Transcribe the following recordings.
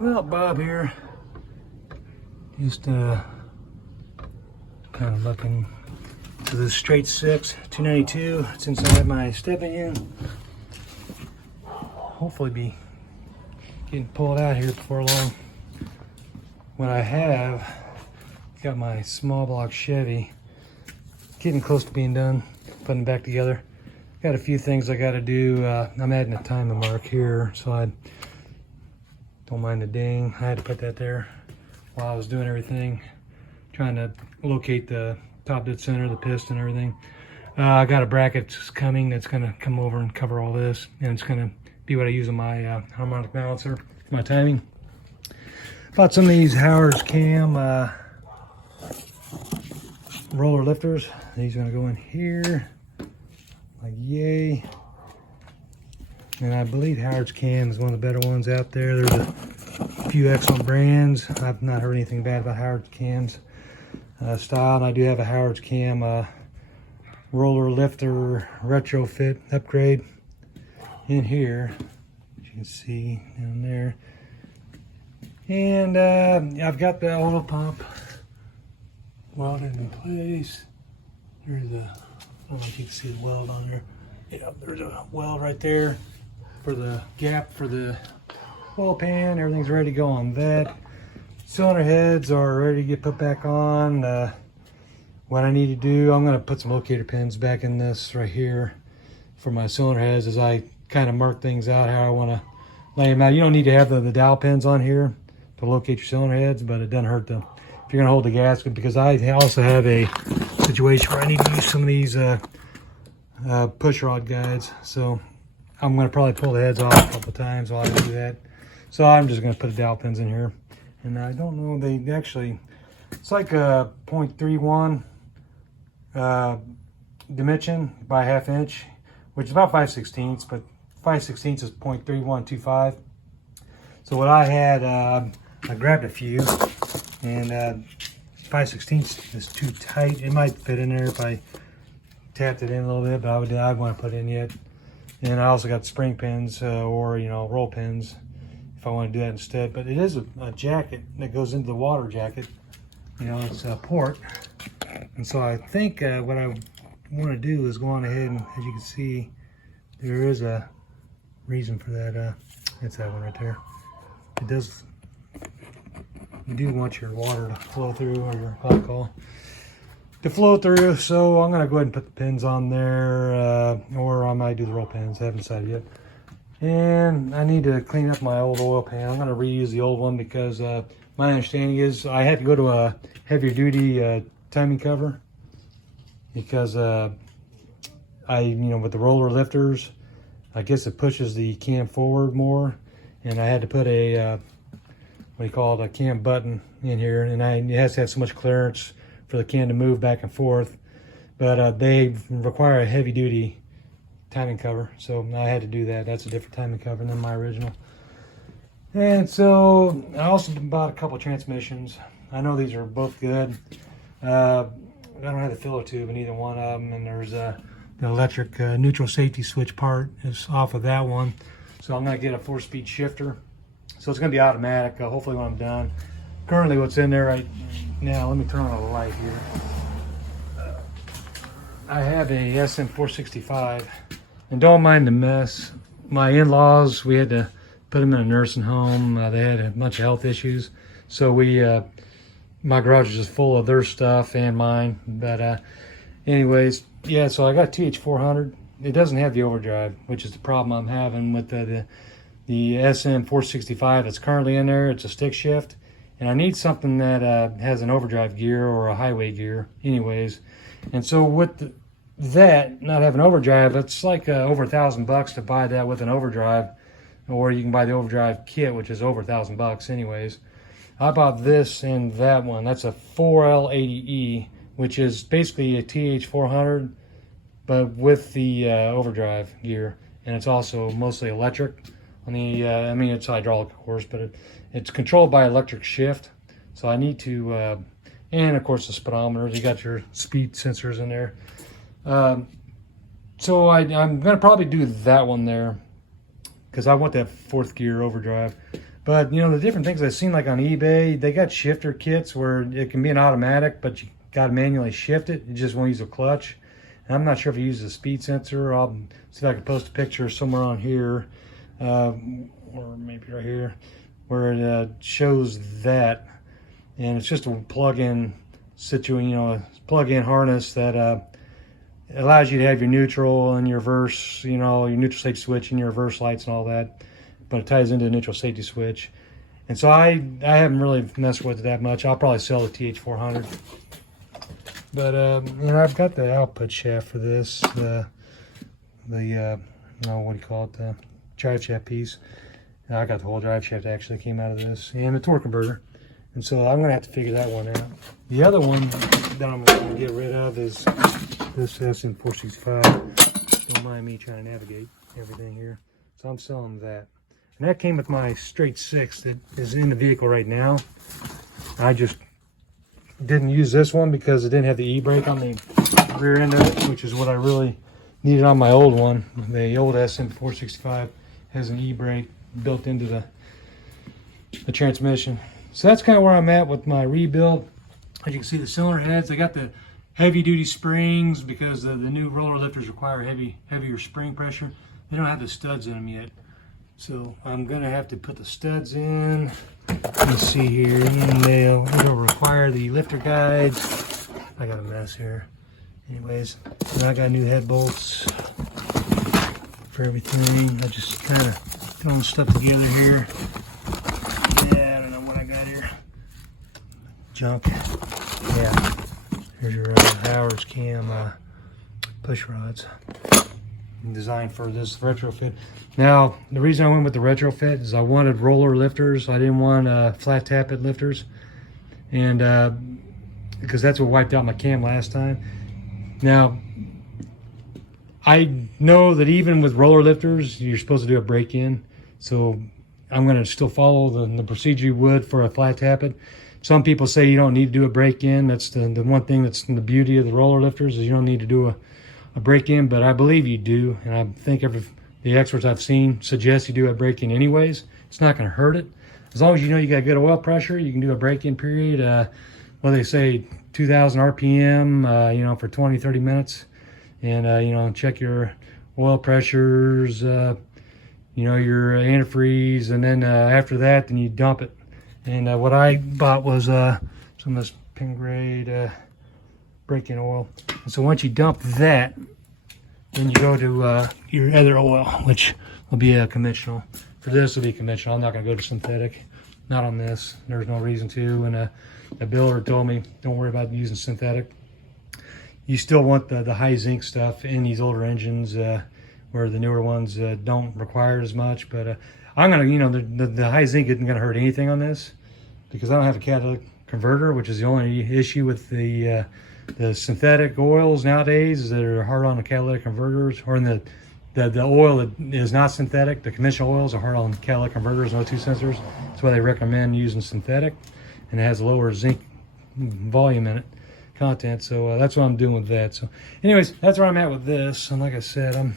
Well, Bob here, just kind of looking to the straight 6 292. It's inside my Stepvan. Hopefully be getting pulled out here before long. What I have, got my small block Chevy, getting close to being done, putting it back together. Got a few things I got to do. I'm adding a timing mark here, so I don't mind the ding. I had to put that there while I was doing everything, trying to locate the top dead center, the piston, everything. I got a bracket coming that's going to come over and cover all this, and it's going to be what I use on my harmonic balancer, my timing. Bought some of these Howard's Cam roller lifters. These are going to go in here, like yay. And I believe Howard's Cam is one of the better ones out there. There's a few excellent brands. I've not heard anything bad about Howard's Cam's style. And I do have a Howard's Cam roller lifter retrofit upgrade in here, as you can see down there. And I've got the oil pump welded in place. There's a, I don't know if you can see the weld on there. Yeah, there's a weld right there for the gap for the oil pan. Everything's ready to go on that. Cylinder heads are ready to get put back on. What I need to do, I'm going to put some locator pins back in this right here for my cylinder heads as I kind of mark things out how I want to lay them out. You don't need to have the dowel pins on here to locate your cylinder heads, but it doesn't hurt them if you're going to hold the gasket, because I also have a situation where I need to use some of these push rod guides. So I'm going to probably pull the heads off a couple of times while I do that. So I'm just going to put the dowel pins in here. And I don't know, they actually, it's like a 0.31 dimension by 1/2 inch, which is about 5/16, but 5/16 is 0.3125. So what I had, I grabbed a few, and 5/16 is too tight. It might fit in there if I tapped it in a little bit, but I'd want to put it in yet. And I also got spring pins or roll pins if I want to do that instead. But it is a jacket that goes into the water jacket. It's a port. And so I think what I want to do is go on ahead, and as you can see, there is a reason for that. That's that one right there. It does, you do want your water to flow through, or your alcohol to flow through. So I'm going to go ahead and put the pins on there, or I might do the roll pins. I haven't decided yet. And I need to clean up my old oil pan. I'm going to reuse the old one because my understanding is I had to go to a heavier duty timing cover, because with the roller lifters, I guess it pushes the cam forward more, and I had to put a a cam button in here, and it has to have so much clearance for the cam to move back and forth. But they require a heavy duty timing cover, so I had to do that. That's a different timing cover than my original. And so I also bought a couple transmissions. I know these are both good. I don't have the filler tube in either one of them, and there's the electric neutral safety switch part is off of that one. So I'm going to get a 4-speed shifter. So it's going to be automatic, hopefully when I'm done. Currently what's in there right now, let me turn on the light here. I have a SM465, and don't mind the mess. My in-laws, we had to put them in a nursing home. They had a bunch of health issues. So my garage is just full of their stuff and mine. But anyways, yeah, so I got TH400. It doesn't have the overdrive, which is the problem I'm having with the SM465 that's currently in there. It's a stick shift, and I need something that has an overdrive gear or a highway gear anyways. And so with that not having overdrive, it's like over $1,000 to buy that with an overdrive, or you can buy the overdrive kit, which is over $1,000 anyways. I bought this and that one. That's a 4L80E, which is basically a TH400, but with the overdrive gear, and it's also mostly electric. On the, it's hydraulic, of course, but it's controlled by electric shift. So I need to, and of course the speedometer. You got your speed sensors in there. So I'm gonna probably do that one there, because I want that 4th gear overdrive. But you know, the different things I've seen like on eBay, they got shifter kits where it can be an automatic, but you got to manually shift it. You just won't use a clutch. And I'm not sure if it uses a speed sensor. I'll see if I can post a picture somewhere on here, or maybe right here, where it shows that. And it's just a plug-in situation, you know, a plug-in harness that allows you to have your neutral and your reverse, you know, your neutral safety switch and your reverse lights and all that. But it ties into the neutral safety switch. And so I haven't really messed with it that much. I'll probably sell the TH400. But you know, I've got the output shaft for this, oh, what do you call it, the drive shaft piece. I got the whole drive shaft actually came out of this, and the torque converter. And so I'm gonna have to figure that one out. The other one that I'm gonna get rid of is this SM465. Don't mind me trying to navigate everything here. So I'm selling that. And that came with my straight 6 that is in the vehicle right now. I just didn't use this one because it didn't have the e-brake on the rear end of it, which is what I really needed on my old one. The old SM465 has an e-brake built into the transmission. So that's kind of where I'm at with my rebuild. As you can see, the cylinder heads, I got the heavy duty springs because the new roller lifters require heavier spring pressure. They don't have the studs in them yet. So I'm gonna have to put the studs in. Let's see here, and it'll require the lifter guides. I got a mess here. Anyways, and I got new head bolts for everything. I just kind of throwing stuff together here. Yeah, I don't know what I got here. Junk. Yeah. Here's your Howard's cam push rods. Designed for this retrofit. Now, the reason I went with the retrofit is I wanted roller lifters. I didn't want flat tappet lifters, and because that's what wiped out my cam last time. Now, I know that even with roller lifters, you're supposed to do a break-in, so I'm going to still follow the procedure you would for a flat tappet. Some people say you don't need to do a break-in. That's the one thing that's the beauty of the roller lifters is you don't need to do a break-in, but I believe you do, and I think the experts I've seen suggest you do a break-in anyways. It's not going to hurt it. As long as you know you got good oil pressure, you can do a break-in period. Well, they say 2,000 RPM, you know, for 20-30 minutes, and you know, check your oil pressures, you know, your antifreeze, and then after that, then you dump it. And what I bought was some of this pin grade break-in oil. And so once you dump that, then you go to your other oil, which will be conventional. For this, will be conventional. I'm not going to go to synthetic. Not on this. There's no reason to. And the builder told me, don't worry about using synthetic. You still want the high zinc stuff in these older engines, where the newer ones don't require as much. But I'm going to, you know, the high zinc isn't going to hurt anything on this because I don't have a catalytic converter, which is the only issue with the synthetic oils nowadays that are hard on the catalytic converters, or in the oil that is not synthetic. The conventional oils are hard on catalytic converters, no 2 sensors. That's why they recommend using synthetic, and it has lower zinc volume in it, content. So that's what I'm doing with that. So anyways, that's where I'm at with this. And like I said,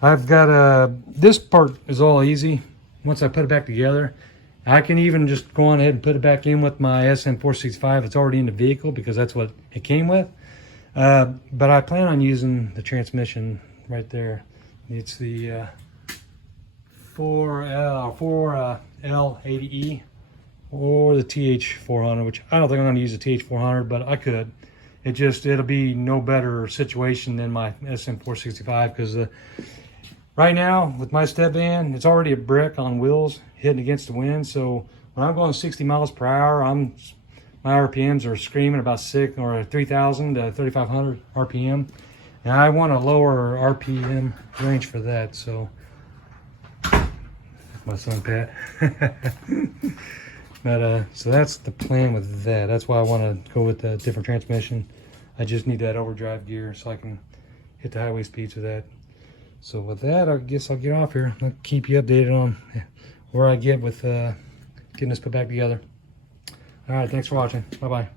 I've got this part is all easy. Once I put it back together, I can even just go on ahead and put it back in with my SM465. It's already in the vehicle because that's what it came with. But I plan on using the transmission right there. It's the 4L80E or the TH400, which I don't think I'm going to use the TH400, but I could. It'll be no better situation than my SM465 because right now with my Stepvan, it's already a brick on wheels hitting against the wind. So when I'm going 60 miles per hour, my RPMs are screaming about 3,000 to 3,500 RPM, and I want a lower RPM range for that. So my son Pat. But so that's the plan with that. That's why I want to go with a different transmission. I just need that overdrive gear so I can hit the highway speeds with that. So with that, I guess I'll get off here. I'll keep you updated on where I get with getting this put back together. All right, thanks for watching. Bye-bye.